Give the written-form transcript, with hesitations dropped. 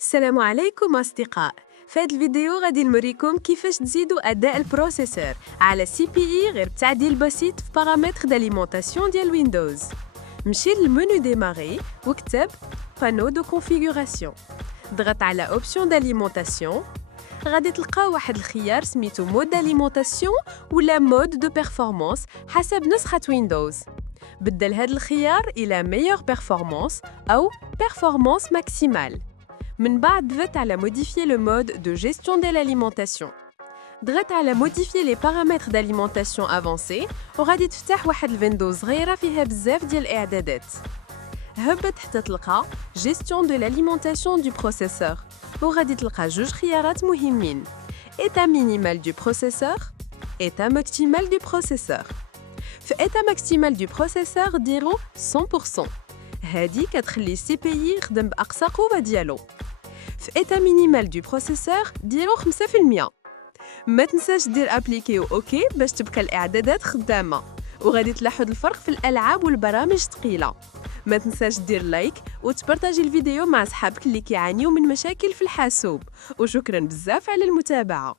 السلام عليكم أصدقاء. في هذا الفيديو غادي نوريكم كيفاش تزيدوا أداء البروسيسور على CPI غير بتعديل بسيط في بارامتر داليمونطاسيون ديال ويندوز. مشي للمنيو ديماري وكتب بانو دو كونفيغوراسيون، ضغط على اوبسيون داليمونطاسيون، غادي تلقى واحد الخيار سميتو مود داليمونطاسيون ولا مود دو بيرفورمانس حسب نسخة ويندوز. بدل هذا الخيار إلى meilleure performance أو performance maximale. من بعد ضغط على modifier le mode de gestion de l'alimentation. ضغط على modifier les paramètres d'alimentation avancés وغادي تفتح واحد الفيندو صغيرة فيها بزاف ديال الإعدادات. هبط حتى تلقى gestion de l'alimentation du processeur وغادي تلقى جوج خيارات مهمين: état minimal du processeur، état maximal du processeur. في état maximal du processeur ديرو 100%. هادي كتخلي CPI يخدم بأقصى قوة ديالو. في état minimal du processeur ديرو 5%. ما تنساش دير ابليكي و اوكي باش تبقى الاعدادات خدامه، وغادي تلاحظ الفرق في الالعاب والبرامج الثقيله. ما تنساش دير لايك وتبارطاجي الفيديو مع صحابك اللي كيعانيو من مشاكل في الحاسوب، وشكرا بزاف على المتابعه.